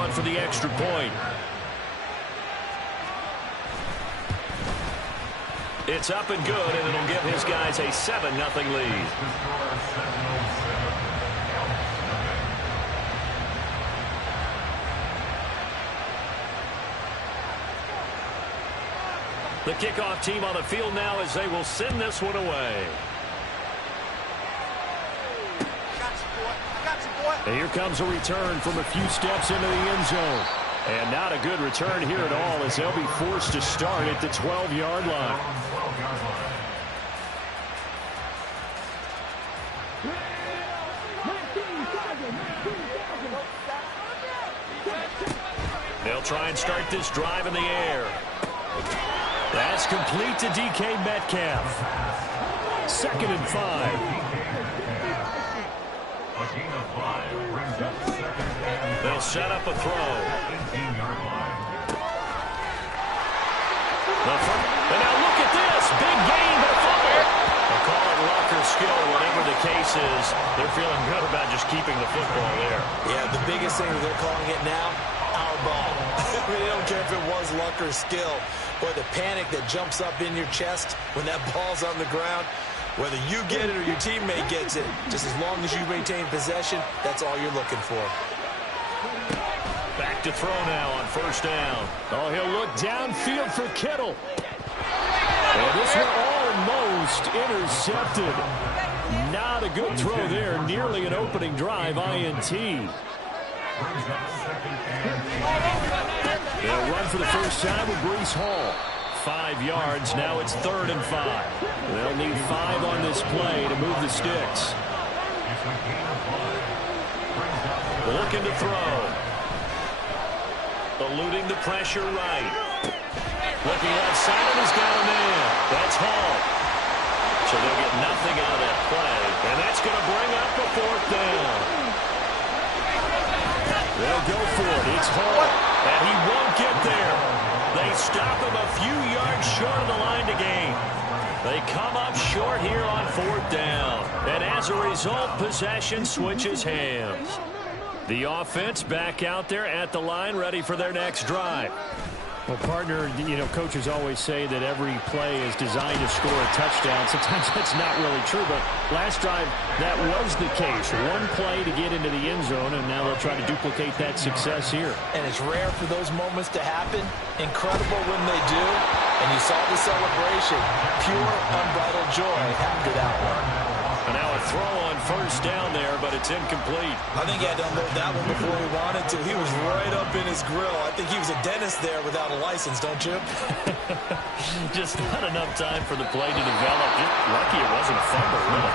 on for the extra point. It's up and good, and it'll give his guys a 7-0 lead. The kickoff team on the field now as they will send this one away. And here comes a return from a few steps into the end zone. And not a good return here at all as they'll be forced to start at the 12-yard line. They'll try and start this drive in the air. That's complete to DK Metcalf. 2nd and 5. They'll set up a throw. And now look at this. Big gain, but a fumble. They'll call it Rucker's skill. Whatever the case is, they're feeling good about just keeping the football there. Yeah, the biggest thing that they're calling it now, our ball. I mean, they don't care if it was luck or skill. Or the panic that jumps up in your chest when that ball's on the ground. Whether you get it or your teammate gets it, just as long as you maintain possession, that's all you're looking for. Back to throw now on 1st down. Oh, he'll look downfield for Kittle. And this one almost intercepted. Not a good throw there. Nearly an opening drive INT. They'll run for the first time with Breece Hall. 5 yards. Now it's 3rd and 5. They'll need 5 on this play to move the sticks. Looking to throw. Eluding the pressure right. Looking outside and he's got a man. That's Hall. So they'll get nothing out of that play. And that's going to bring up a 4th down. They'll go for it. It's Hall. And he won't get there. They stop him a few yards short of the line to gain. They come up short here on 4th down. And as a result, possession switches hands. The offense back out there at the line, ready for their next drive. Well, partner, you know, coaches always say that every play is designed to score a touchdown. Sometimes that's not really true, but last drive, that was the case. One play to get into the end zone, and now they'll try to duplicate that success here. And it's rare for those moments to happen. Incredible when they do. And you saw the celebration. Pure, unbridled joy after that one. And now a throw on 1st down there, but it's incomplete. I think he had to unload that one before he wanted to. He was right up in his grill. I think he was a dentist there without a license, don't you? Just not enough time for the play to develop. Lucky it wasn't a fumble, really.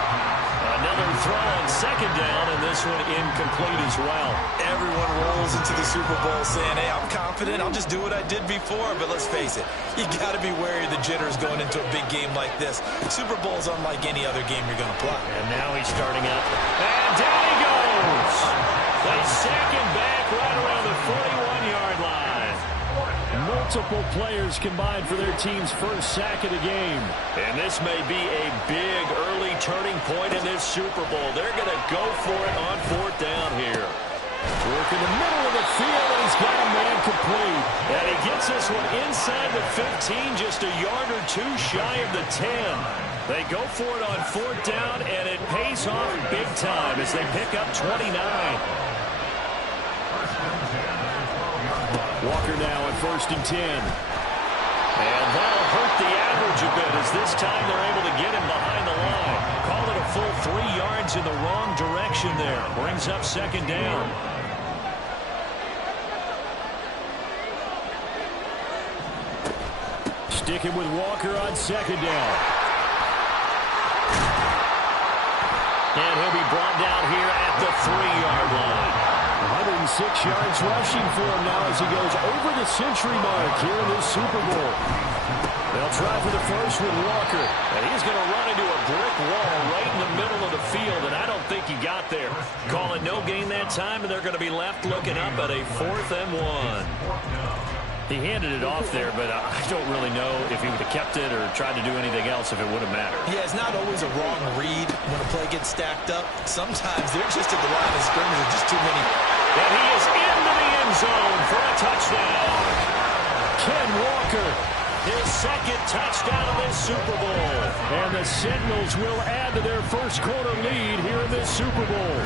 Another throw on 2nd down, and this one incomplete as well. Everyone rolls into the Super Bowl saying, hey, I'm confident. I'll just do what I did before. But let's face it, you got to be wary of the jitters going into a big game like this. Super Bowl's unlike any other game you're going to play. And now he's starting up. And down he goes. They sack him back right around the 41-yard line. Multiple players combined for their team's first sack of the game. And this may be a big early turning point in this Super Bowl. They're going to go for it on 4th down here. Work in the middle of the field, and he's got a man complete. And he gets this one inside the 15, just a yard or 2 shy of the 10. They go for it on 4th down, and it pays off big time as they pick up 29. Walker now at 1st and 10. And that'll hurt the average a bit as this time they're able to get him behind the line. Call it a full 3 yards in the wrong direction there. Brings up 2nd down. Sticking with Walker on 2nd down. And he'll be brought down here at the 3-yard line. 106 yards rushing for him now as he goes over the century mark here in this Super Bowl. They'll try for the first with Walker. And he's going to run into a brick wall right in the middle of the field, and I don't think he got there. Call it no gain that time, and they're going to be left looking up at a 4th and 1. He handed it off there, but I don't really know if he would have kept it or tried to do anything else if it would have mattered. Yeah, it's not always a wrong read when a play gets stacked up. Sometimes they're just at the line of scrimmage. There's just too many. And he is into the end zone. his second touchdown of this Super Bowl. And the Sentinels will add to their first quarter lead here in this Super Bowl.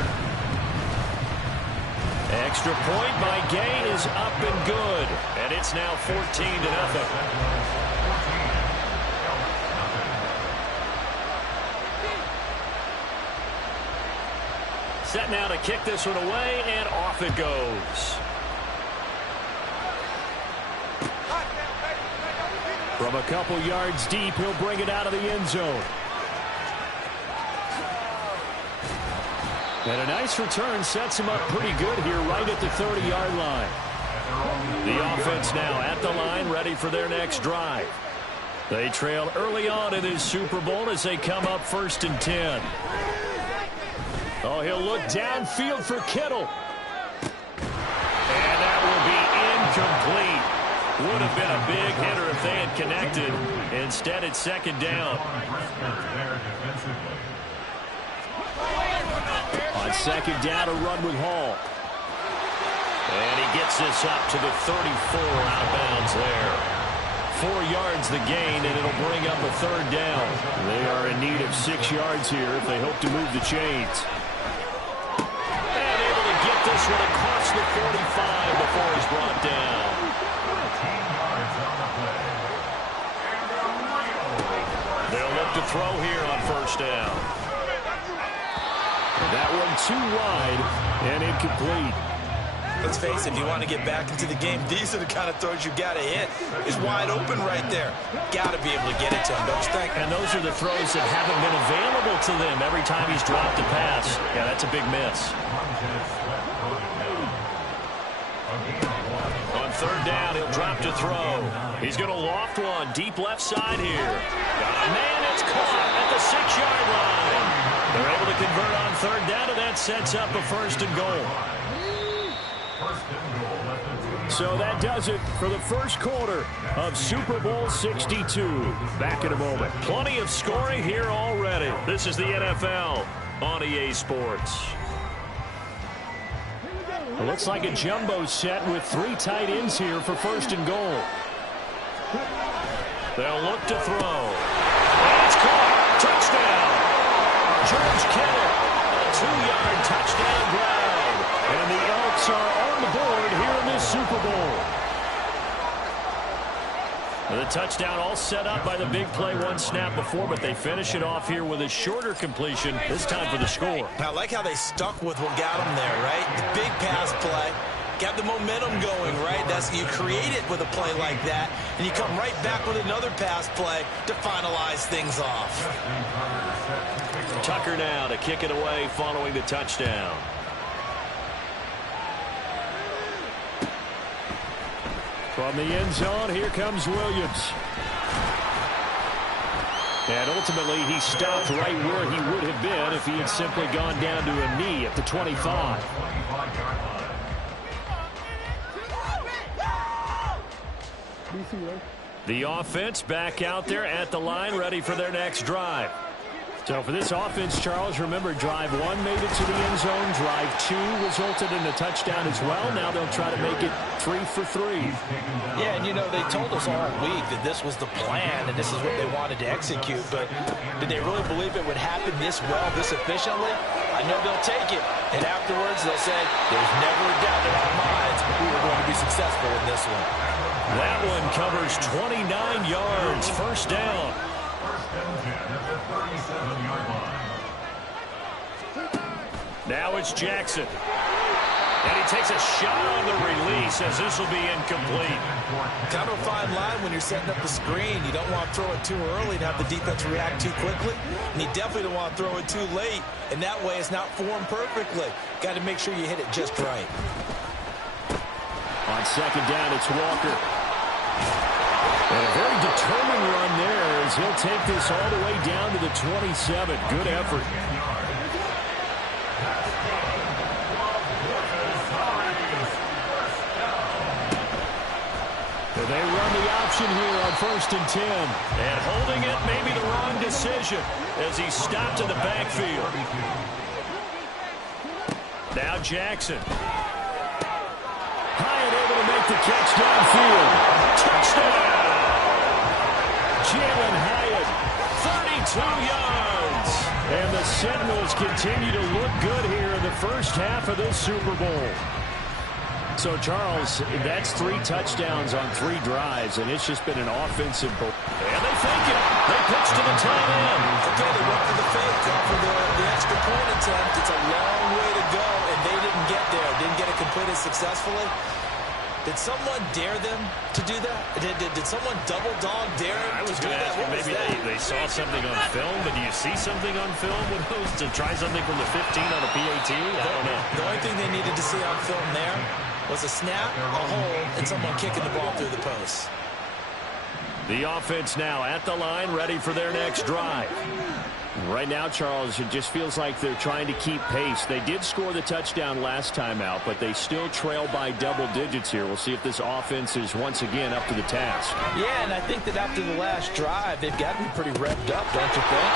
Extra point by Gain is up and good. And it's now 14-0. Set now to kick this one away, and off it goes. From a couple yards deep, he'll bring it out of the end zone. And a nice return sets him up pretty good here right at the 30-yard line. The offense now at the line, ready for their next drive. They trail early on in this Super Bowl as they come up 1st and 10. Oh, he'll look downfield for Kittle. And that will be incomplete. Would have been a big hitter if they had connected. Instead, it's 2nd down. On 2nd down, a run with Hall. And he gets this up to the 34 out of bounds there. 4 yards the gain, and it'll bring up a 3rd down. They are in need of 6 yards here if they hope to move the chains. This one across the 45 before he's brought down. They'll look to throw here on 1st down. That one too wide and incomplete. Let's face it, if you want to get back into the game, these are the kind of throws you got to hit. He's wide open right there. Got to be able to get it to him, don't you think? And those are the throws that haven't been available to them every time he's dropped a pass. Yeah, that's a big miss. On 3rd down, he'll drop to throw. He's going to loft one deep left side here. Got a man that's caught at the 6-yard line. They're able to convert on 3rd down, and that sets up a 1st and goal. So that does it for the first quarter of Super Bowl 62. Back in a moment. Plenty of scoring here already. This is the NFL on EA Sports. It looks like a jumbo set with 3 tight ends here for 1st and goal. They'll look to throw. And it's caught. Touchdown. George Kittle. A 2-yard touchdown ground. And the Elks are on the board here in this Super Bowl. The touchdown all set up by the big play 1 snap before, but they finish it off here with a shorter completion, this time for the score. I like how they stuck with what got them there, right? The big pass play, got the momentum going, right? That's you create it with a play like that, and you come right back with another pass play to finalize things off. Tucker now to kick it away following the touchdown. From the end zone, here comes Williams. And ultimately, he stopped right where he would have been if he had simply gone down to a knee at the 25. The offense back out there at the line, ready for their next drive. So for this offense, Charles, remember, drive 1 made it to the end zone. Drive 2 resulted in a touchdown as well. Now they'll try to make it 3 for 3. Yeah, and you know, they told us all week that this was the plan and this is what they wanted to execute. But did they really believe it would happen this well, this efficiently? I know they'll take it. And afterwards, they'll say, there's never a doubt in our minds we were going to be successful in this one. That one covers 29 yards. 1st down. Now it's Jackson. And he takes a shot on the release as this will be incomplete. Kind of a fine line when you're setting up the screen. You don't want to throw it too early and have the defense react too quickly. And you definitely don't want to throw it too late. And that way it's not formed perfectly. Got to make sure you hit it just right. On 2nd down, it's Walker. And a very determined run there as he'll take this all the way down to the 27. Good effort. They run the option here on 1st and 10. And holding it may be the wrong decision as he stopped in the backfield. Now Jackson. Hyatt able to make the catch downfield. Touchdown! Jalen Hyatt, 32 yards. And the Seminoles continue to look good here in the first half of this Super Bowl. So, Charles, that's 3 touchdowns on 3 drives, and it's just been an offensive bowl. And they fake it. They pitch to the tight end. Okay, they went for the fake, got for the extra point attempt. It's a long way to go, and they didn't get there. Didn't get it completed successfully. Did someone dare them to do that? Did someone double dog dare them to do that? Maybe they saw something on film, but do you see something on film with those to try something from the 15 on a PAT? I don't know. The only thing they needed to see on film there was a snap, a hold, and someone kicking the ball through the post. The offense now at the line, ready for their next drive. Right now, Charles, it just feels like they're trying to keep pace. They did score the touchdown last time out, but they still trail by double digits here. We'll see if this offense is once again up to the task. Yeah, and I think that after the last drive, they've got to be pretty revved up, don't you think?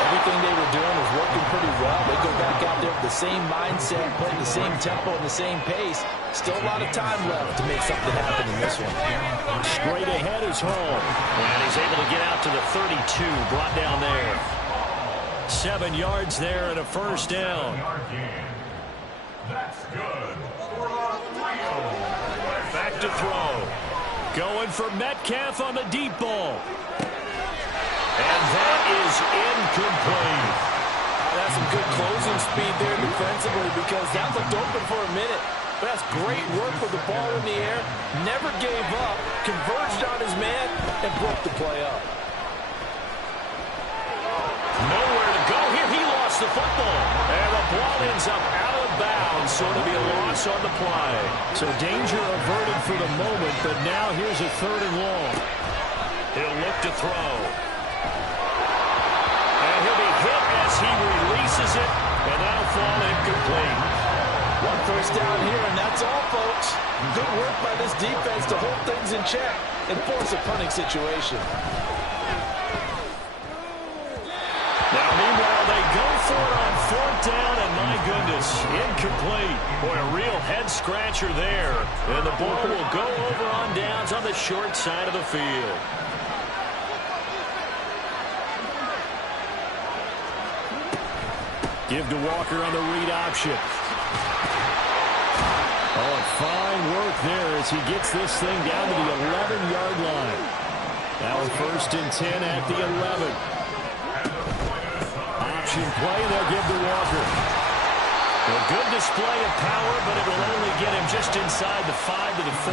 Everything they were doing was working pretty well. They go back out there with the same mindset, playing the same tempo and the same pace. Still a lot of time left to make something happen in this one. Straight ahead is home. And he's able to get out to the 32, brought down there. 7 yards there and a first down. That's good. Back to throw. Going for Metcalf on the deep ball. And that is incomplete. That's some good closing speed there defensively because that looked open for a minute. But that's great work with the ball in the air. Never gave up, converged on his man, and broke the play up. Nowhere to go here. He lost the football. And the ball ends up out of bounds, so it'll be a loss on the play. So danger averted for the moment, but now here's a 3rd and long. He'll look to throw. And he'll be hit as he releases it, and that'll fall incomplete. 1 first down here, and that's all, folks. Good work by this defense to hold things in check and force a punting situation. Now, meanwhile, they go for it on 4th down, and my goodness, incomplete. Boy, a real head-scratcher there. And the ball will go over on downs on the short side of the field. Give to Walker on the read option. Oh, and fine work there as he gets this thing down to the 11-yard line. Now 1st and 10 at the 11. Option play, they'll give to Walker. A good display of power, but it will only get him just inside the 5 to the 4.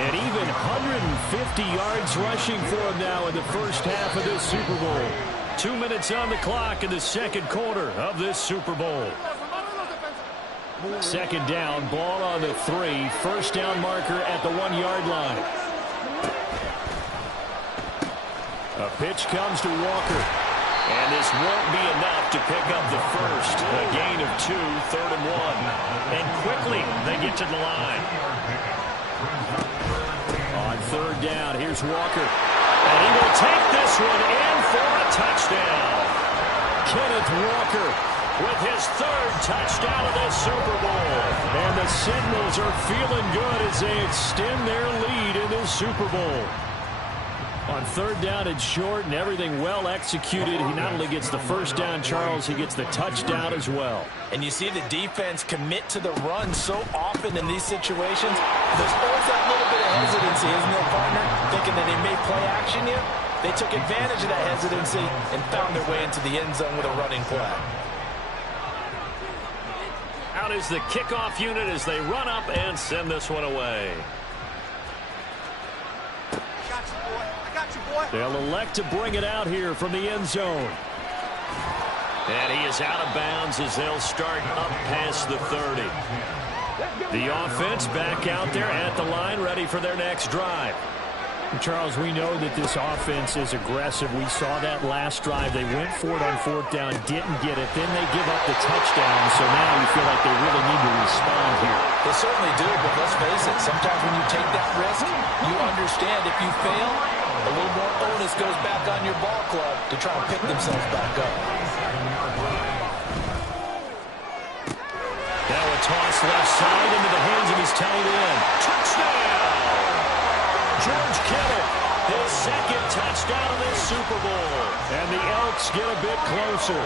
And even 150 yards rushing for him now in the first half of this Super Bowl. 2 minutes on the clock in the second quarter of this Super Bowl. 2nd down, ball on the 3. First down marker at the 1-yard line. A pitch comes to Walker. And this won't be enough to pick up the first. A gain of 2, 3rd and 1. And quickly they get to the line. On 3rd down, here's Walker. And he will take this one in for a touchdown. Kenneth Walker with his 3rd touchdown of this Super Bowl. And the Seminoles are feeling good as they extend their lead in this Super Bowl. On 3rd down and short and everything well executed, he not only gets the first down, Charles, he gets the touchdown as well. And you see the defense commit to the run so often in these situations. There's always that little bit of hesitancy, isn't there, partner? Thinking that they may play action you. They took advantage of that hesitancy and found their way into the end zone with a running play. Out is the kickoff unit as they run up and send this one away. They'll elect to bring it out here from the end zone. And he is out of bounds as they'll start up past the 30. The offense back out there at the line, ready for their next drive. Charles, we know that this offense is aggressive. We saw that last drive. They went for it on 4th down, didn't get it. Then they give up the touchdown, so now you feel like they really need to respond here. They certainly do, but let's face it, sometimes when you take that risk, you understand if you fail, a little more onus goes back on your ball club to try to pick themselves back up. Now a toss left side into the hands of his tight end. Touchdown! George Kittle His second touchdown in this Super Bowl. And the Elks get a bit closer.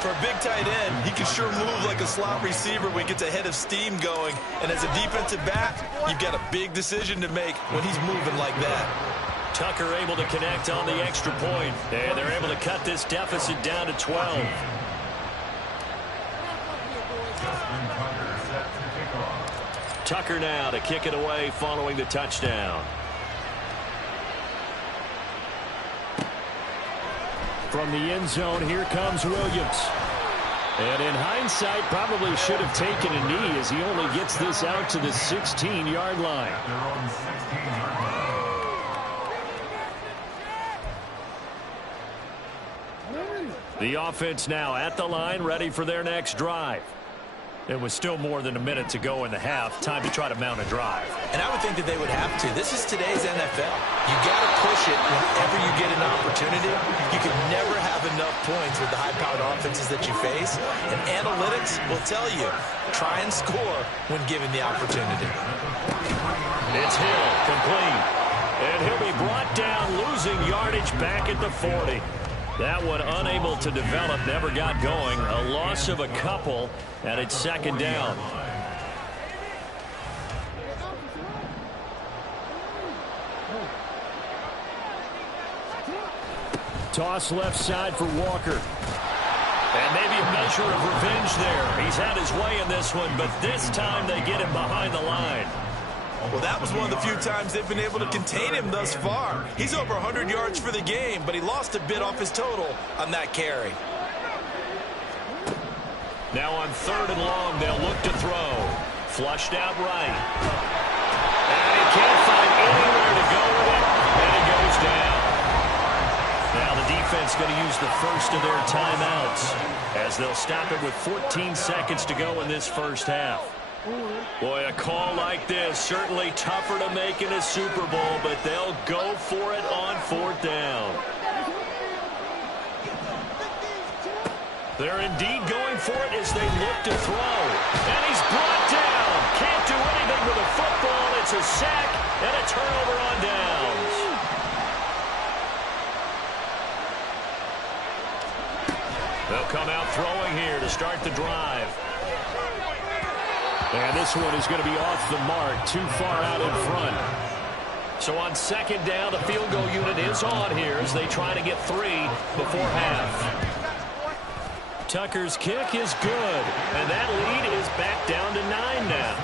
For a big tight end, he can sure move like a slot receiver when he gets a head of steam going. And as a defensive back, you've got a big decision to make when he's moving like that. Tucker able to connect on the extra point. And they're able to cut this deficit down to 12. Tucker now to kick it away following the touchdown. From the end zone, here comes Williams. And in hindsight, probably should have taken a knee as he only gets this out to the 16-yard line. The offense now at the line, ready for their next drive. It was still more than a minute to go in the half. Time to try to mount a drive. And I would think that they would have to. This is today's NFL. You got to push it whenever you get an opportunity. You can never have enough points with the high-powered offenses that you face. And analytics will tell you, try and score when given the opportunity. It's Hill, complete. And he'll be brought down, losing yardage back at the 40. That one unable to develop, never got going. A loss of a couple, and it's second down. Toss left side for Walker. And maybe a measure of revenge there. He's had his way in this one, but this time they get him behind the line. Well, that was one of the few times they've been able to contain him thus far. He's over 100 yards for the game, but he lost a bit off his total on that carry. Now on 3rd and long, they'll look to throw. Flushed out right. And he can't find anywhere to go with it, and it goes down. Now the defense going to use the first of their timeouts as they'll stop it with 14 seconds to go in this first half. Boy, a call like this, certainly tougher to make in a Super Bowl, but they'll go for it on 4th down. They're indeed going for it as they look to throw. And he's brought down. Can't do anything with a football. It's a sack and a turnover on downs. They'll come out throwing here to start the drive. And this one is going to be off the mark, too far out in front. So on 2nd down, the field goal unit is on here as they try to get 3 before half. Tucker's kick is good, and that lead is back down to 9 now.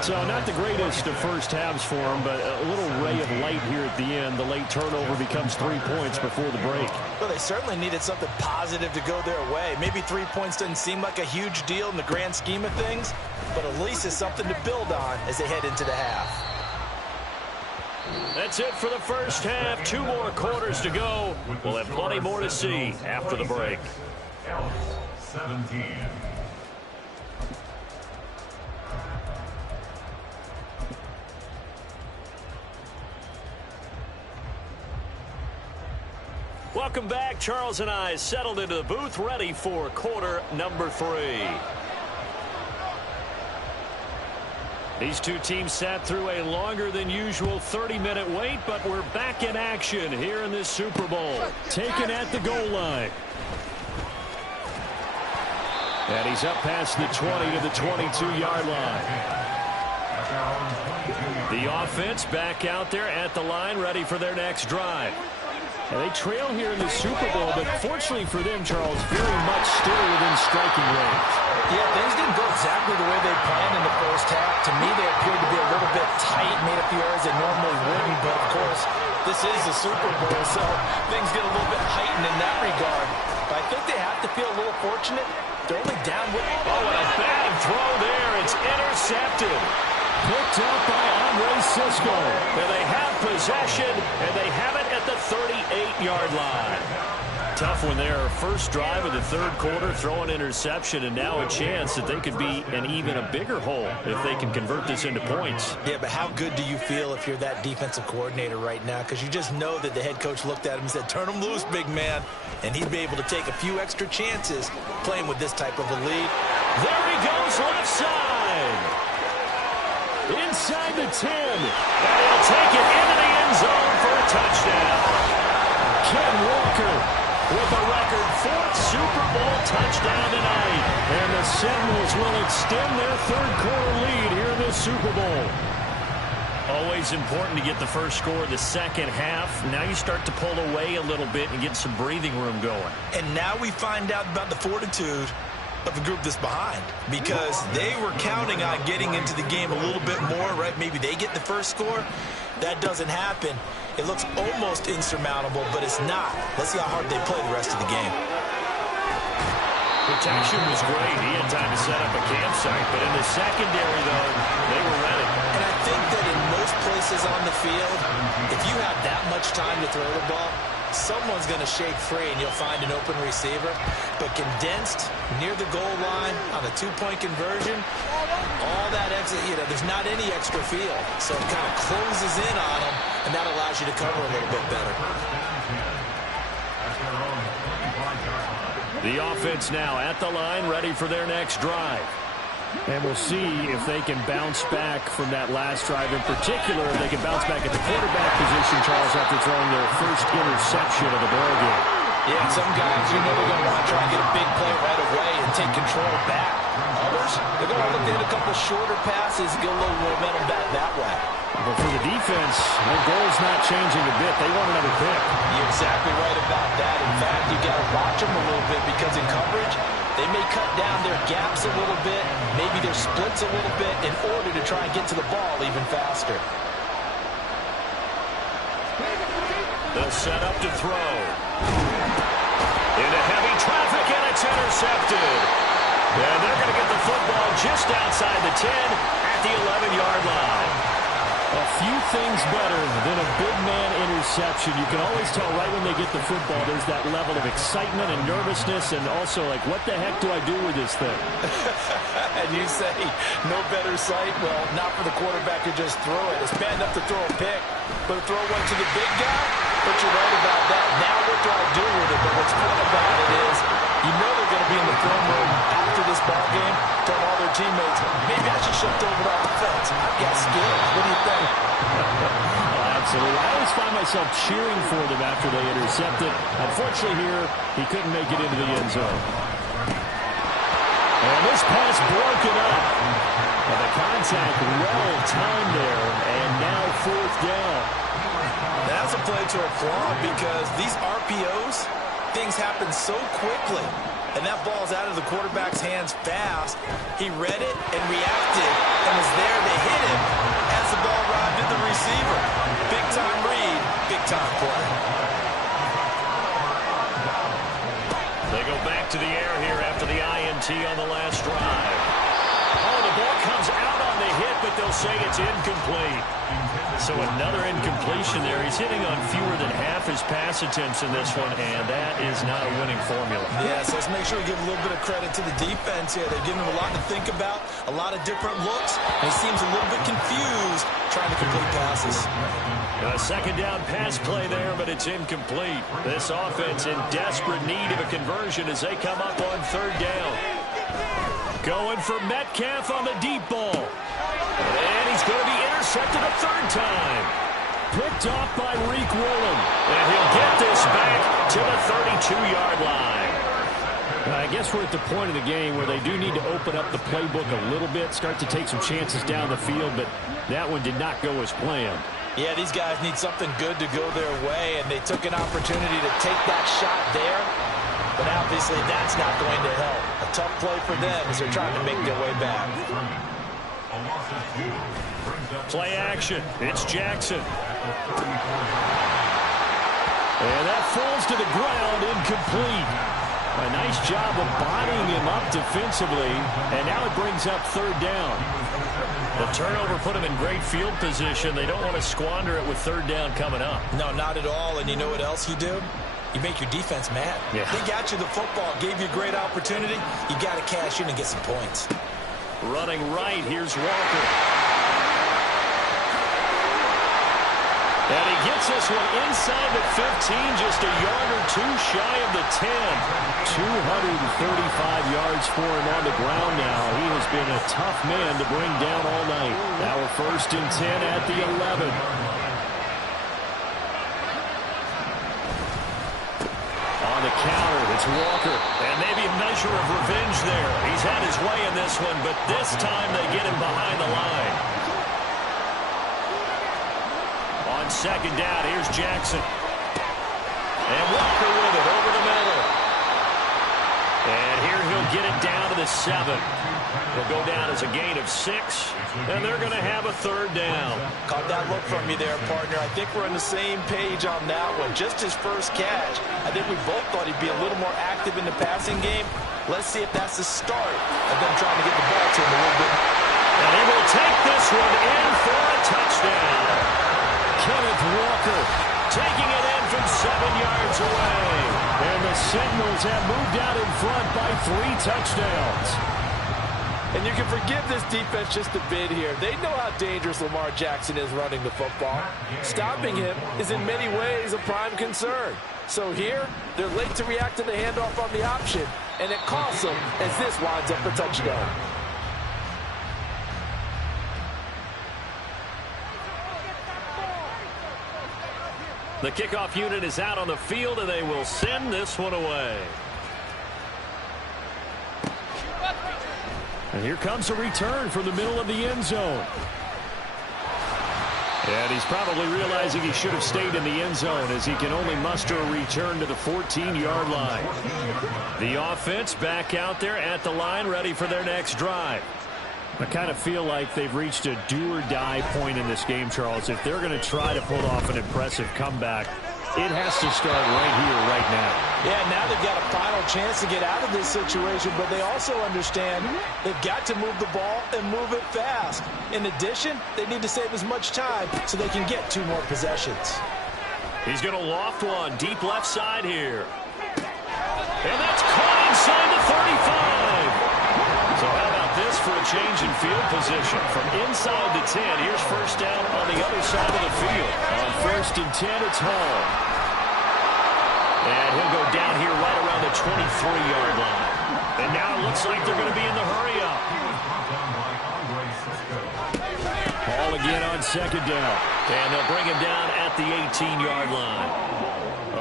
So not the greatest of first halves for him, but a little ray of light here at the end. The late turnover becomes 3 points before the break. Well, they certainly needed something positive to go their way. Maybe 3 points doesn't seem like a huge deal in the grand scheme of things, but at least it's something to build on as they head into the half. That's it for the first half. 2 more quarters to go. We'll have plenty more to see after the break. 17. Welcome back. Charles and I settled into the booth, ready for quarter number 3. These two teams sat through a longer than usual 30-minute wait, but we're back in action here in this Super Bowl. Taken at the goal line. And he's up past the 20 to the 22-yard line. The offense back out there at the line, ready for their next drive. And they trail here in the Super Bowl, but fortunately for them, Charles, very much still within striking range. Yeah, things didn't go exactly the way they planned in the first half. To me, they appeared to be a little bit tight, made a few errors they normally wouldn't. But, of course, this is the Super Bowl, so things get a little bit heightened in that regard. But I think they have to feel a little fortunate. They're only down with... Oh, and a bad throw there. It's intercepted. Picked up by Andre Cisco. And they have possession, and they have it at the 38-yard line. Tough one there. First drive of the 3rd quarter, throw an interception, and now a chance that they could be in even a bigger hole if they can convert this into points. Yeah, but how good do you feel if you're that defensive coordinator right now? Because you just know that the head coach looked at him and said, turn him loose, big man. And he'd be able to take a few extra chances playing with this type of a lead. There he goes left side. Inside the 10. And he'll take it into the end zone for a touchdown. Ken Walker with a record 4th Super Bowl touchdown tonight. And the Seminoles will extend their third-quarter lead here in this Super Bowl. Always important to get the first score of the second half. Now you start to pull away a little bit and get some breathing room going. And now we find out about the fortitude of the group that's behind, because they were counting on getting into the game a little bit more, right? Maybe they get the first score. That doesn't happen. It looks almost insurmountable, but it's not. Let's see how hard they play the rest of the game. Protection was great. He had time to set up a campsite, but in the secondary, though, they were ready. And I think that in most places on the field, if you have that much time to throw the ball, someone's going to shake free and you'll find an open receiver. But condensed near the goal line on a two-point conversion, all that exit, there's not any extra field. So it kind of closes in on them, and that allows you to cover a little bit better. The offense now at the line, ready for their next drive. And we'll see if they can bounce back from that last drive. In particular, if they can bounce back at the quarterback position, Charles, after throwing their first interception of the ball game. Yeah, some guys, they're going to want to try and get a big play right away and take control back. Others, they're going to look to hit a couple shorter passes, get a little momentum back that way. But for the defense, their goal's not changing a bit. They want another pick. You're exactly right about that. In fact, you got to watch them a little bit, because in coverage, they may cut down their gaps a little bit, maybe their splits a little bit, in order to try and get to the ball even faster. They'll set up to throw. Into heavy traffic, and it's intercepted. And they're going to get the football just outside the 10 at the 11-yard line. A few things better than a big man interception. You can always tell right when they get the football, there's that level of excitement and nervousness, and also like, what the heck do I do with this thing? And you say, no better sight? Well, not for the quarterback to just throw it. It's bad enough to throw a pick, but to throw one to the big guy? But you're right about that. Now what do I do with it? But what's fun about it is, you know they're going to be in the film room after this ball game, telling all their teammates, maybe I should shift over to offense. I've got skills. What do you think? Oh, absolutely. I always find myself cheering for them after they intercept it. Unfortunately here, he couldn't make it into the end zone. And this pass broken up. And the contact well timed there, and now 4th down. That's a play to applaud, because these RPOs, things happen so quickly, and that ball's out of the quarterback's hands fast. He read it and reacted and was there to hit him as the ball arrived at the receiver. Big-time read, big-time play. They go back to the air here after the INT on the last drive. Oh, the ball comes out on the hit, but they'll say it's incomplete. So another incompletion there. He's hitting on fewer than half his pass attempts in this one, and that is not a winning formula. Yeah, so let's make sure we give a little bit of credit to the defense here. They've given him a lot to think about, a lot of different looks, and he seems a little bit confused trying to complete passes. A second down pass play there, but it's incomplete. This offense in desperate need of a conversion as they come up on 3rd down. Going for Metcalf on the deep ball. And he's going to be intercepted a 3rd time. Picked off by Reek Woolen. And he'll get this back to the 32-yard line. I guess we're at the point of the game where they do need to open up the playbook a little bit, start to take some chances down the field, but that one did not go as planned. Yeah, these guys need something good to go their way, and they took an opportunity to take that shot there. But obviously that's not going to help. A tough play for them as they're trying to make their way back. Play action. It's Jackson. And that falls to the ground, incomplete. A nice job of bodying him up defensively, and now it brings up 3rd down. The turnover put him in great field position. They don't want to squander it with 3rd down coming up. No, not at all. And you know what else you do? You make your defense mad. Yeah. They got you the football, gave you a great opportunity. You got to cash in and get some points. Running right, here's Walker. And he gets this one inside the 15, just a yard or two shy of the 10. 235 yards for him on the ground now. He has been a tough man to bring down all night. Now we're 1st and 10 at the 11. On the counter, it's Walker. And maybe a measure of revenge there. He's had his way in this one, but this time they get him behind the line. On 2nd down, here's Jackson. And Walker with it over the middle. And here he'll get it down to the 7. He'll go down as a gain of 6, and they're going to have a 3rd down. Caught that look from you there, partner. I think we're on the same page on that one. Just his first catch. I think we both thought he'd be a little more active in the passing game. Let's see if that's the start of them trying to get the ball to him a little bit. And he will take this one in for a touchdown. Kenneth Walker taking it in from 7 yards away. And the Sentinels have moved out in front by 3 touchdowns. And you can forgive this defense just a bit here. They know how dangerous Lamar Jackson is running the football. Stopping him is in many ways a prime concern. So here, they're late to react to the handoff on the option, and it costs them as this winds up a touchdown. The kickoff unit is out on the field, and they will send this one away. And here comes a return from the middle of the end zone. And he's probably realizing he should have stayed in the end zone as he can only muster a return to the 14-yard line. The offense back out there at the line, ready for their next drive. I kind of feel like they've reached a do-or-die point in this game, Charles. If they're going to try to pull off an impressive comeback, it has to start right here, right now. Yeah, now they've got a final chance to get out of this situation, but they also understand they've got to move the ball and move it fast. In addition, they need to save as much time so they can get 2 more possessions. He's going to loft one deep left side here. And that's caught inside the 35. So how about this for a change in field position? From inside the 10, here's 1st down on the other side of the field. On 1st and 10, it's Hall. And he'll go down here right around the 23-yard line. And now it looks like they're going to be in the hurry-up. Hall again on 2nd down. And they'll bring him down at the 18-yard line.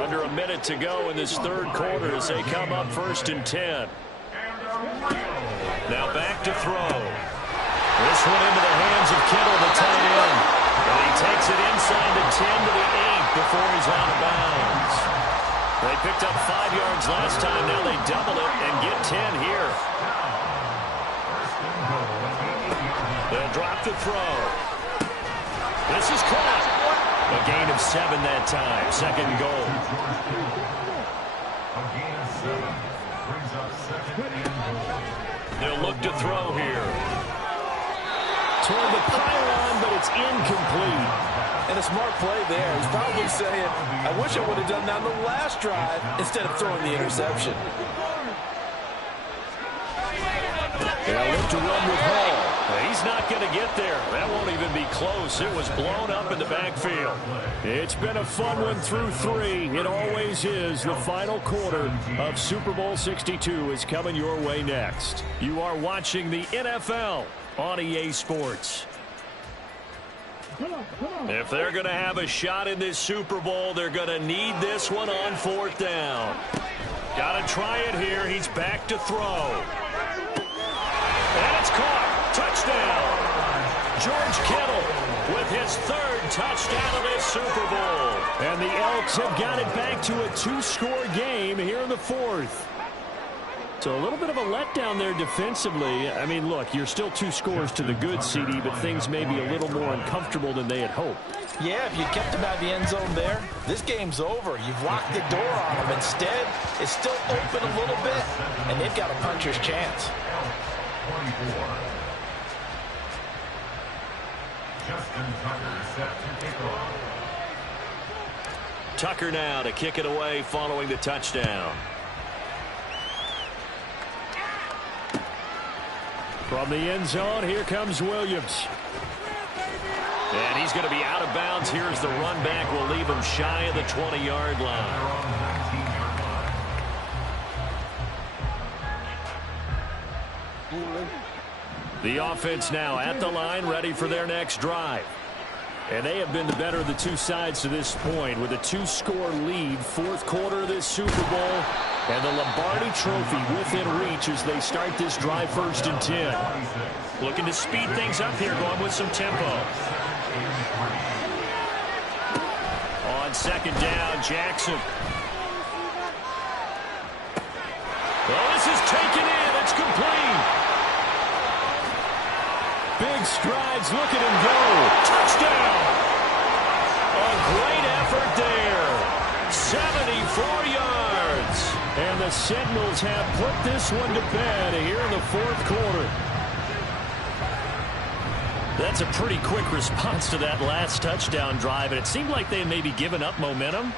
Under a minute to go in this 3rd quarter as they come up 1st and 10. Now back to throw. This one into the hands of Kittle, the tight end. And he takes it inside the 10 to the 8 before he's out of bounds. They picked up 5 yards last time. Now they double it and get 10 here. They'll drop the throw. This is caught. A gain of 7 that time. 2nd and goal. A gain of 7 brings up 2nd and goal. They'll look to throw here. Toward the pylon, but it's incomplete. And a smart play there. He's probably saying, I wish I would have done that on the last drive instead of throwing the interception. They'll look to run with Hall. He's not going to get there. That won't even be close. It was blown up in the backfield. It's been a fun one through 3. It always is. The final quarter of Super Bowl 62 is coming your way next. You are watching the NFL on EA Sports. If they're going to have a shot in this Super Bowl, they're going to need this one on 4th down. Got to try it here. He's back to throw. And it's caught. Touchdown. George Kittle with his 3rd touchdown of this Super Bowl. And the Elks have got it back to a 2-score game here in the 4th. So a little bit of a letdown there defensively. I mean, look, you're still 2 scores to the good, CD, but things may be a little more uncomfortable than they had hoped. Yeah, if you kept him out of the end zone there, this game's over. You've locked the door on him. Instead, it's still open a little bit, and they've got a puncher's chance. 24. Justin Tucker set to kick off. Tucker now to kick it away following the touchdown. From the end zone, here comes Williams. And he's going to be out of bounds. Here's the run back. Will leave him shy of the 20-yard line. The offense now at the line, ready for their next drive. And they have been the better of the two sides to this point with a 2-score lead, fourth quarter of this Super Bowl, and the Lombardi Trophy within reach as they start this drive 1st and 10. Looking to speed things up here, going with some tempo. On 2nd down, Jackson. Well, this is taken in. It's complete. Big strides, look at him go. Touchdown! A great effort there. 74 yards. And the Sentinels have put this one to bed here in the 4th quarter. That's a pretty quick response to that last touchdown drive, and it seemed like they had maybe given up momentum.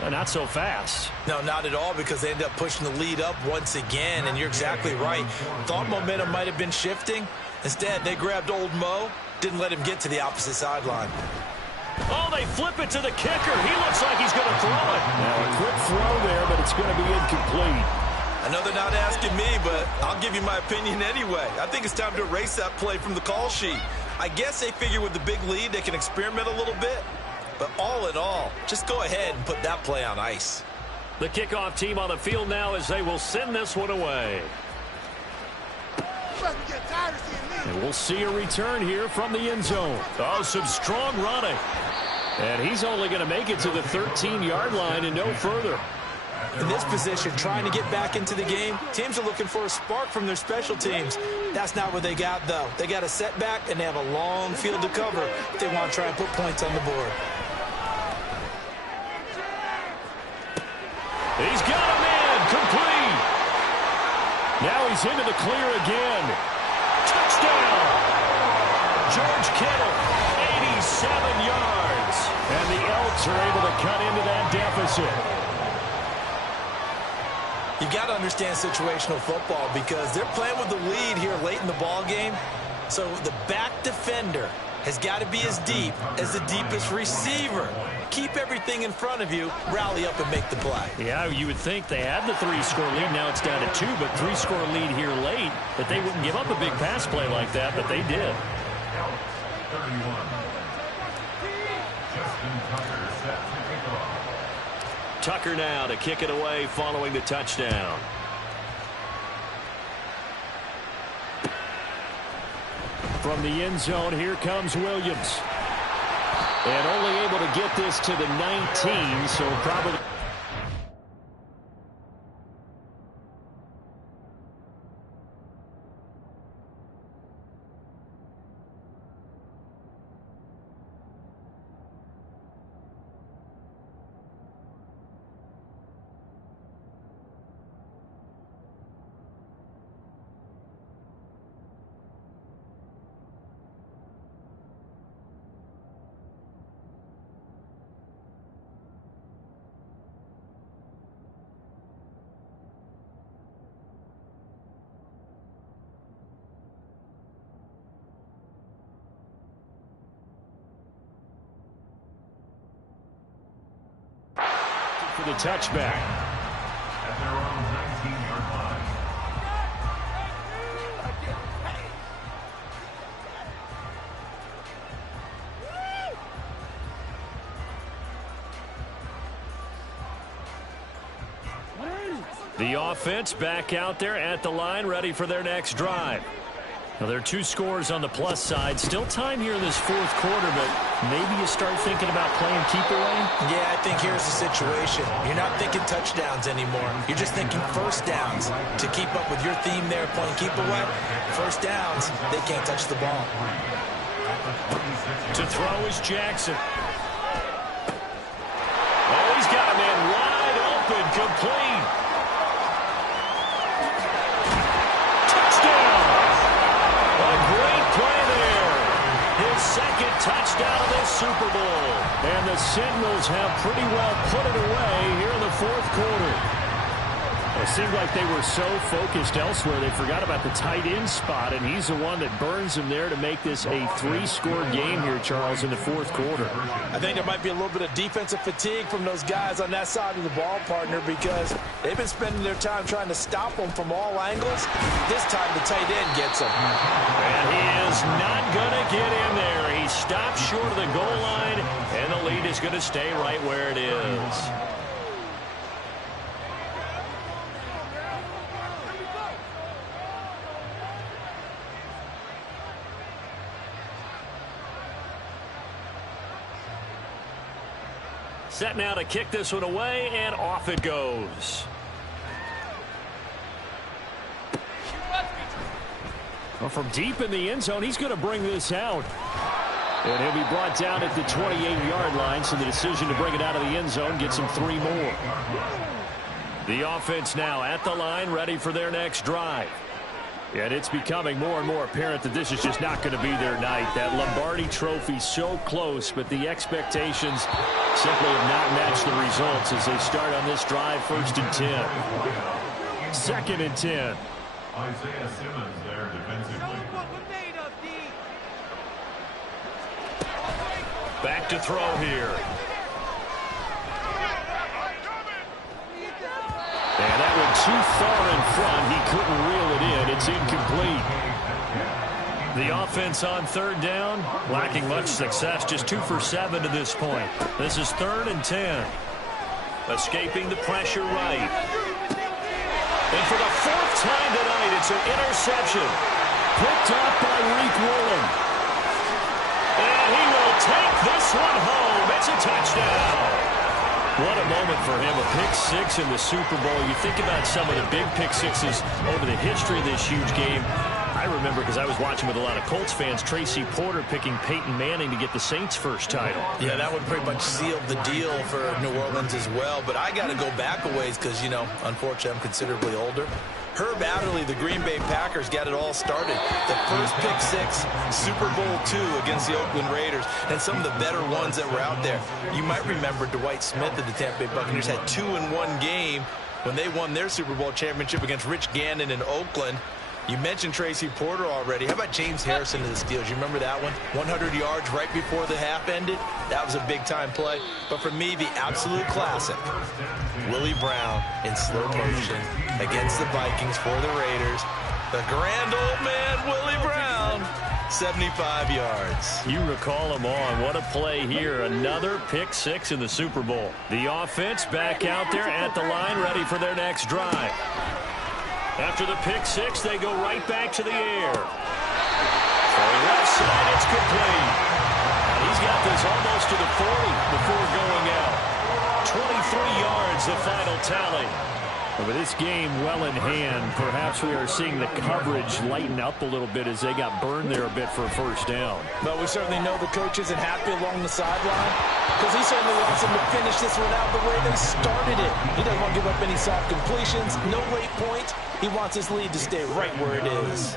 Not so fast. No, not at all, because they ended up pushing the lead up once again, and you're exactly right. Thought momentum might have been shifting. Instead, they grabbed old Mo, didn't let him get to the opposite sideline. Oh, they flip it to the kicker. He looks like he's going to throw it. Now, a quick throw there, but it's going to be incomplete. I know they're not asking me, but I'll give you my opinion anyway. I think it's time to erase that play from the call sheet. I guess they figure with the big lead, they can experiment a little bit. But all in all, just go ahead and put that play on ice. The kickoff team on the field now as they will send this one away. And we'll see a return here from the end zone. Oh, some strong running. And he's only going to make it to the 13-yard line and no further. In this position, trying to get back into the game, teams are looking for a spark from their special teams. That's not what they got, though. They got a setback, and they have a long field to cover if they want to try and put points on the board. He's got a man complete. Now he's into the clear again. Touchdown. George Kittle, 87 yards. And the Elks are able to cut into that deficit. You got to understand situational football because they're playing with the lead here late in the ball game. So the back defender has got to be as deep as the deepest receiver. Keep everything in front of you, rally up and make the play. Yeah, you would think they had the 3-score lead. Now it's down to 2, but 3-score lead here late, that they wouldn't give up a big pass play like that, but they did. 31. Justin Tucker set to kick off. Tucker now to kick it away following the touchdown. From the end zone, here comes Williams. And only able to get this to the 19, so probably... for the touchback. At their own 19-yard line. The offense back out there at the line, ready for their next drive. Now, there are 2 scores on the plus side. Still time here in this 4th quarter, but maybe you start thinking about playing keep away? Yeah, I think here's the situation. You're not thinking touchdowns anymore. You're just thinking first downs. To keep up with your theme there, playing keep away, first downs, they can't touch the ball. To throw is Jackson. Oh, he's got a man wide open, complete. Second touchdown of this Super Bowl. And the Sentinels have pretty well put it away here in the 4th quarter. It seemed like they were so focused elsewhere they forgot about the tight end spot, and he's the one that burns them there to make this a 3-score game here, Charles, in the fourth quarter. I think there might be a little bit of defensive fatigue from those guys on that side of the ball, partner, because they've been spending their time trying to stop them from all angles. This time the tight end gets them. And he is not going to get in there. He stopped short of the goal line, and the lead is going to stay right where it is. Set now to kick this one away, and off it goes. Well, from deep in the end zone, he's going to bring this out. And he'll be brought down at the 28-yard line, so the decision to bring it out of the end zone gets him 3 more. The offense now at the line, ready for their next drive. And it's becoming more and more apparent that this is just not going to be their night. That Lombardi Trophy so close, but the expectations simply have not matched the results as they start on this drive, 1st and 10. 2nd and 10. Isaiah Simmons there defensively. Back to throw here. And that one too far in front. He couldn't reel it in. It's incomplete. The offense on 3rd down, lacking much success. Just 2 for 7 to this point. This is 3rd and 10. Escaping the pressure right. And for the 4th time tonight, it's an interception. Picked up by Reek Woolen. And he will take this one home. It's a touchdown. What a moment for him, a pick 6 in the Super Bowl. You think about some of the big pick 6s over the history of this huge game. I remember, because I was watching with a lot of Colts fans, Tracy Porter picking Peyton Manning to get the Saints' first title. Yeah, that one pretty much sealed the deal for New Orleans as well. But I got to go back a ways because, you know, unfortunately, I'm considerably older. Herb Adderley, the Green Bay Packers, got it all started. The first pick 6, Super Bowl II against the Oakland Raiders, and some of the better ones that were out there. You might remember Dwight Smith of the Tampa Bay Buccaneers had 2 in one game when they won their Super Bowl championship against Rich Gannon in Oakland. You mentioned Tracy Porter already. How about James Harrison of the Steelers? You remember that one? 100 yards right before the half ended. That was a big-time play. But for me, the absolute classic, Willie Brown in slow motion against the Vikings for the Raiders. The grand old man, Willie Brown, 75 yards. You recall them on. What a play here. Another pick 6 in the Super Bowl. The offense back out there at the line, ready for their next drive. After the pick 6, they go right back to the air. Throwing left side, it's complete. And he's got this almost to the 40 before going out. 23 yards, the final tally. With this game well in hand, perhaps we are seeing the coverage lighten up a little bit as they got burned there a bit for a first down. But we certainly know the coach isn't happy along the sideline because he certainly wants them to finish this one out the way they started it. He doesn't want to give up any soft completions, no late points. He wants his lead to stay right where it is.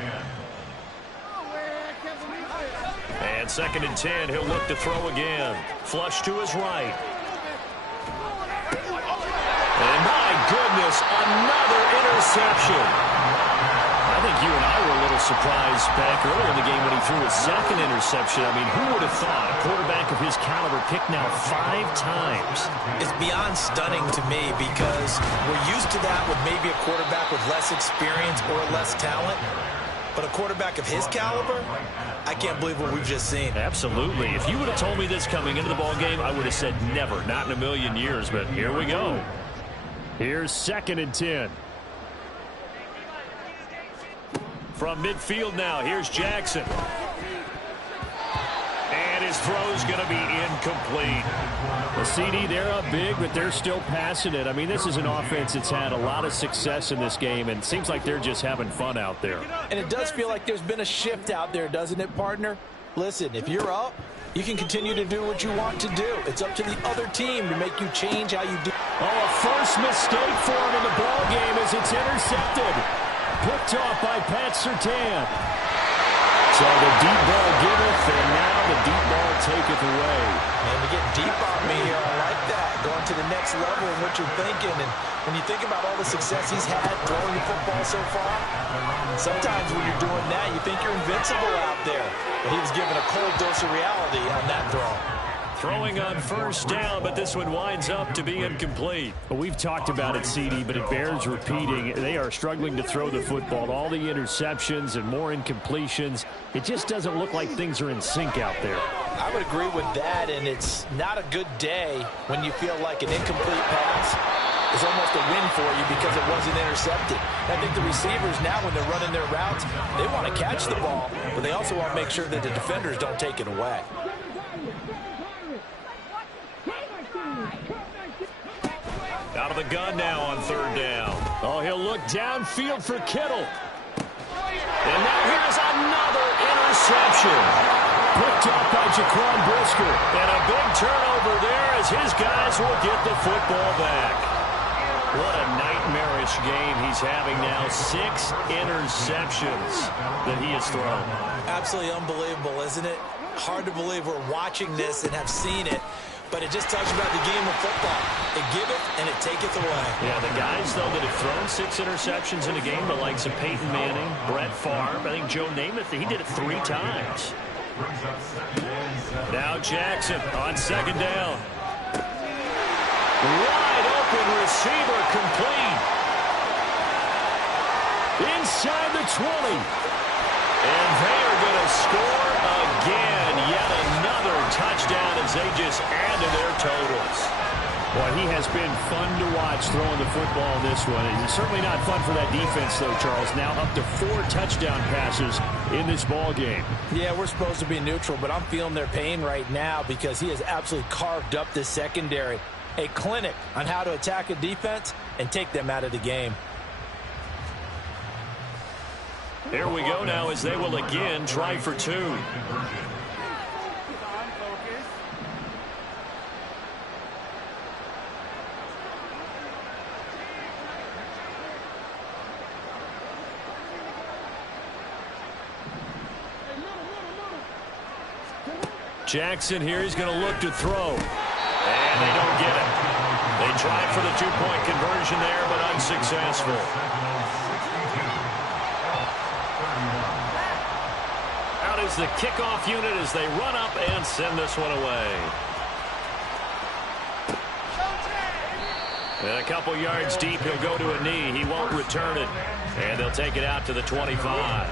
And 2nd and 10, he'll look to throw again. Flush to his right. And my goodness, another interception. I think you and I were a little surprised back earlier in the game when he threw his 2nd interception. I mean, who would have thought a quarterback of his caliber picked now 5 times? It's beyond stunning to me because we're used to that with maybe a quarterback with less experience or less talent. But a quarterback of his caliber, I can't believe what we've just seen. Absolutely. If you would have told me this coming into the ballgame, I would have said never, not in a million years. But here we go. Here's 2nd and 10. From midfield now, here's Jackson. And his throw's going to be incomplete. The CD, they're up big, but they're still passing it. I mean, this is an offense that's had a lot of success in this game, and it seems like they're just having fun out there. And it does feel like there's been a shift out there, doesn't it, partner? Listen, if you're up, you can continue to do what you want to do. It's up to the other team to make you change how you do. Oh, a first mistake for him in the ballgame as it's intercepted. Picked off by Pat Surtain. So the deep ball giveth, and now the deep ball taketh away. And to get deep on me here, I like that. Going to the next level in what you're thinking. And when you think about all the success he's had throwing the football so far, sometimes when you're doing that, you think you're invincible out there. But he was given a cold dose of reality on that throw. Throwing on first down, but this one winds up to be incomplete. Well, we've talked about it, CD, but it bears repeating. They are struggling to throw the football. All the interceptions and more incompletions. It just doesn't look like things are in sync out there. I would agree with that, and it's not a good day when you feel like an incomplete pass is almost a win for you because it wasn't intercepted. I think the receivers now, when they're running their routes, they want to catch the ball, but they also want to make sure that the defenders don't take it away. Out of the gun now on third down. Oh, he'll look downfield for Kittle. And now here's another interception. Picked up by Jaquan Brisker. And a big turnover there as his guys will get the football back. What a nightmarish game he's having now. 6 interceptions that he has thrown. Absolutely unbelievable, isn't it? Hard to believe we're watching this and have seen it. But it just talks about the game of football. It giveth and it taketh away. Yeah, the guys, though, that have thrown 6 interceptions in a game, the likes of Peyton Manning, Brett Favre, I think Joe Namath, he did it 3 times. Now Jackson on second down. Wide open receiver complete. Inside the 20. And they are going to score again. Yet another touchdown as they just add to their totals. Well, he has been fun to watch throwing the football in this one. It's certainly not fun for that defense, though, Charles. Now up to 4 touchdown passes in this ball game. Yeah, we're supposed to be neutral, but I'm feeling their pain right now because he has absolutely carved up the secondary. A clinic on how to attack a defense and take them out of the game. Here we go now as they will again try for 2. Jackson here, he's going to look to throw. And they don't get it. They tried for the 2-point conversion there, but unsuccessful. Out is the kickoff unit as they run up and send this one away. And a couple yards deep, he'll go to a knee. He won't return it. And they'll take it out to the 25.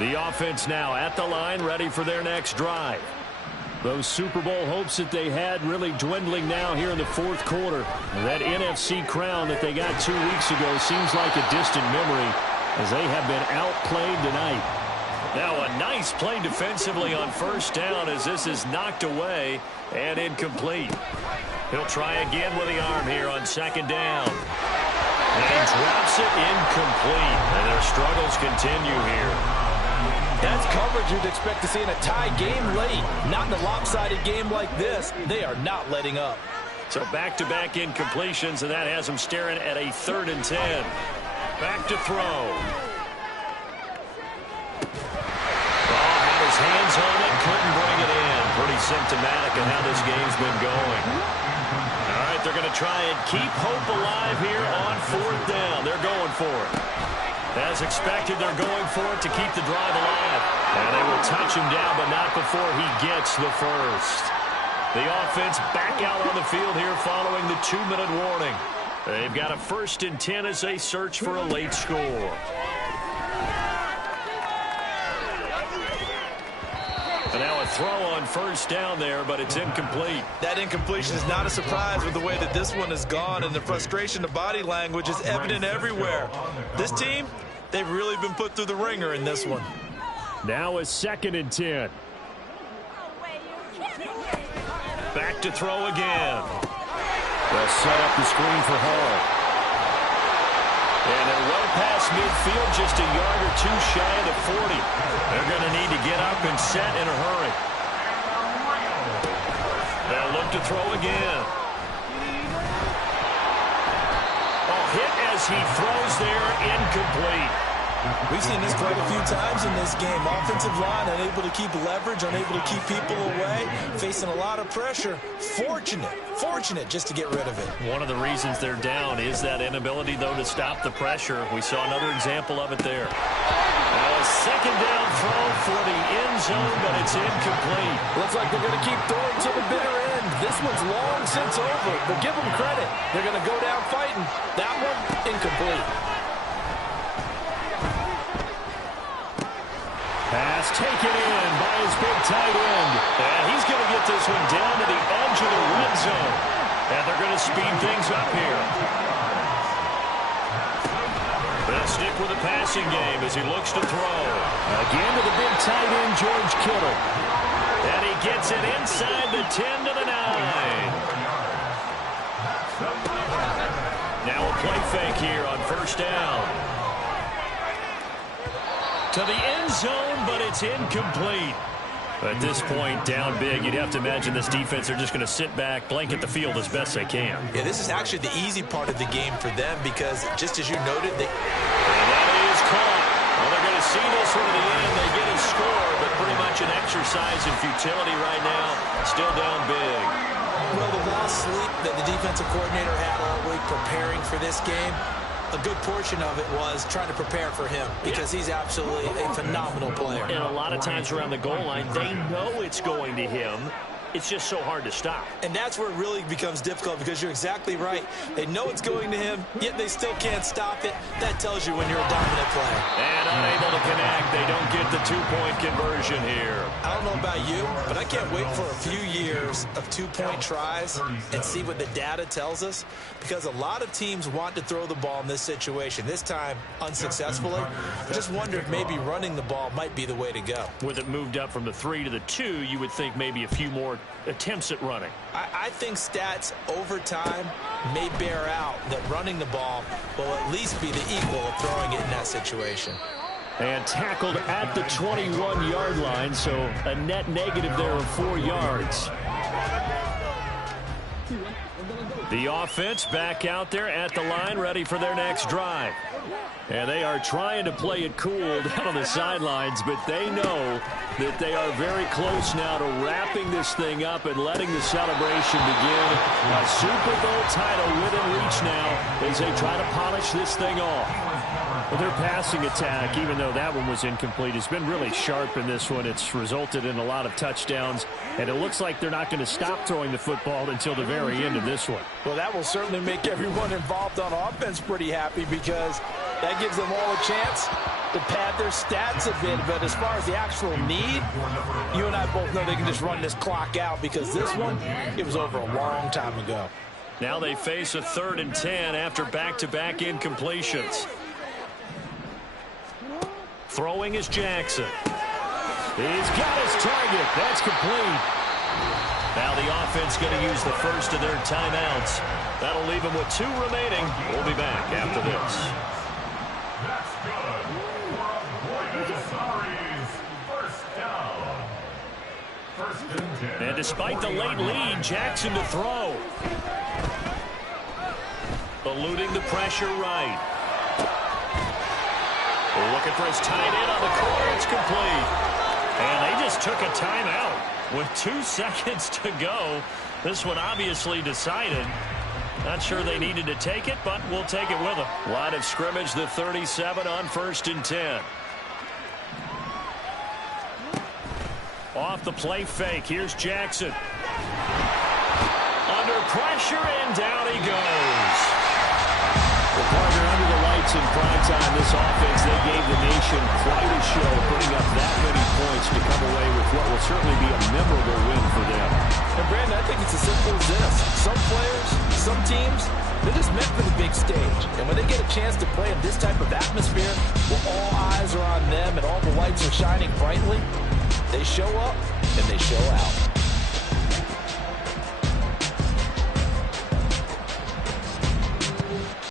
The offense now at the line, ready for their next drive. Those Super Bowl hopes that they had really dwindling now here in the fourth quarter. That NFC crown that they got 2 weeks ago seems like a distant memory as they have been outplayed tonight. Now a nice play defensively on first down as this is knocked away and incomplete. He'll try again with the arm here on second down. And he drops it incomplete. And their struggles continue here. That's coverage you'd expect to see in a tie game late. Not in a lopsided game like this. They are not letting up. So back-to-back incompletions, and that has them staring at a 3rd and 10. Back to throw. Oh, had his hands on it, couldn't bring it in. Pretty symptomatic of how this game's been going. All right, they're going to try and keep hope alive here on 4th down. They're going for it. As expected, they're going for it to keep the drive alive. And they will touch him down, but not before he gets the first. The offense back out on the field here following the 2-minute warning. They've got a 1st and 10 as they search for a late score. And now a throw on first down there, but it's incomplete. That incompletion is not a surprise with the way that this one has gone, and the frustration, the body language is evident everywhere. This team, they've really been put through the ringer in this one. Now a 2nd and 10. Back to throw again. They'll set up the screen for Hall. And they're well past midfield, just a yard or 2 shy of the 40. They're going to need to get up and set in a hurry. They'll look to throw again. Oh, hit as he throws there, incomplete. We've seen this quite a few times in this game. Offensive line unable to keep leverage, unable to keep people away, facing a lot of pressure. Fortunate just to get rid of it. One of the reasons they're down is that inability, though, to stop the pressure. We saw another example of it there. A second down throw for the end zone, but it's incomplete. Looks like they're going to keep throwing to the bitter end. This one's long since over, but give them credit. They're going to go down fighting. That one, incomplete. Pass taken in by his big tight end. And he's going to get this one down to the edge of the red zone. And they're going to speed things up here. They'll stick with the passing game as he looks to throw. Again to the big tight end, George Kittle. And he gets it inside the 10 to the 9. Now a play fake here on first down. To the end zone, but it's incomplete. At this point, down big, you'd have to imagine this defense are just going to sit back, blanket the field as best they can. Yeah, this is actually the easy part of the game for them because, just as you noted, and that is caught. Well, they're going to see this one to the end. They get a score, but pretty much an exercise in futility right now. Still down big. Well, the lost sleep that the defensive coordinator had all week preparing for this game, a good portion of it was trying to prepare for him because he's absolutely a phenomenal player. And a lot of times around the goal line, they know it's going to him. It's just so hard to stop. And that's where it really becomes difficult because you're exactly right. They know it's going to him, yet they still can't stop it. That tells you when you're a dominant player. And unable to connect. They don't get the two-point conversion here. I don't know about you, but I can't wait for a few years of two-point tries and see what the data tells us because a lot of teams want to throw the ball in this situation. This time, unsuccessfully. I just wonder if maybe running the ball might be the way to go. With it moved up from the 3 to the 2, you would think maybe a few more attempts at running. I think stats over time may bear out that running the ball will at least be the equal of throwing it in that situation. And tackled at the 21-yard line, so a net negative there of 4 yards. The offense back out there at the line, ready for their next drive. And they are trying to play it cool down on the sidelines, but they know that they are very close now to wrapping this thing up and letting the celebration begin. A Super Bowl title within reach now as they try to polish this thing off. Well, their passing attack, even though that one was incomplete, has been really sharp in this one. It's resulted in a lot of touchdowns, and it looks like they're not going to stop throwing the football until the very end of this one. Well, that will certainly make everyone involved on offense pretty happy because that gives them all a chance to pad their stats a bit. But as far as the actual need, you and I both know they can just run this clock out because this one, it was over a long time ago. Now they face a 3rd and 10 after back-to-back incompletions. Throwing is Jackson. He's got his target. That's complete. Now the offense going to use the first of their timeouts. That'll leave them with 2 remaining. We'll be back after this. That's good. First and 10. And despite the late lead, Jackson to throw. Eluding the pressure right. Looking for his tight end on the corner. It's complete. And they just took a timeout with 2 seconds to go. This one obviously decided. Not sure they needed to take it, but we'll take it with them. Line of scrimmage, the 37 on 1st and 10. Off the play fake. Here's Jackson. Under pressure, and down he goes. Well, partner, under the lights in prime time, this offense, they gave the nation quite a show, putting up that many points to come away with what will certainly be a memorable win for them. And, Brandon, I think it's as simple as this. Some players, some teams, they're just meant for the big stage. And when they get a chance to play in this type of atmosphere, where all eyes are on them and all the lights are shining brightly, they show up and they show out.